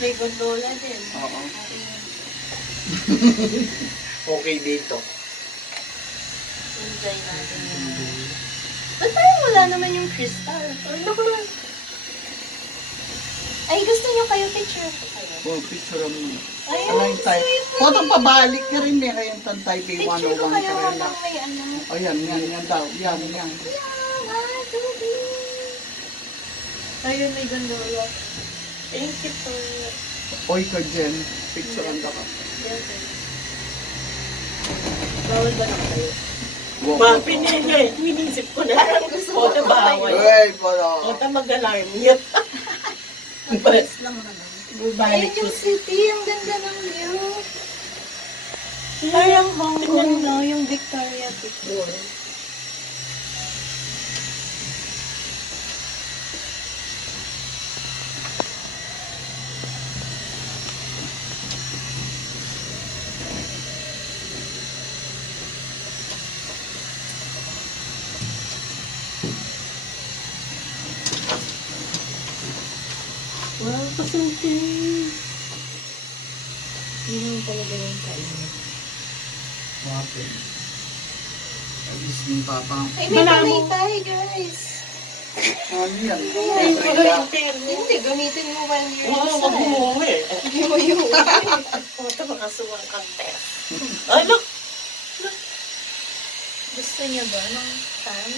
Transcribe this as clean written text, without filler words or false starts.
may gondola din. Oo. Okay dito. Enjoy natin yun. Ba't parang wala naman yung crystal? Or naku lang. Ay, gusto nyo kayo picture ko kayo? Oh, picture mo. Ay, Align tayo. sweet mo. Photo pabalik ka rin eh. Kayong tantay Picture ko P101 kayo ka rin habang may ano. O yan daw. Yan. Yan, Tubi. Ayun, may gondola. Thank you for... Oy ka Jen. Picture ang ka. Bawal ba na kayo? Ma, pinili. Minisip ko na. Photo bawal. Uy, pala. Photo mag-alarm. Yep. Bas lang naman. Ayun Balik ko. yung city, ang ganda ng view. Parang Hong Kong, no? Yung Victoria picture. Wow, kasunti. Yun yung talaga yung kainin. Bakit? Alis ng papa. Ay, may Malamang. pamaytay, guys. Ano yan? Ay, wala yung pera. Hindi, gamitin mo while you're Oo, wag mo inside. umuwi. Hindi mo yung Photo makasuwang contest. Ah, look. Gusto niya ba ng fan?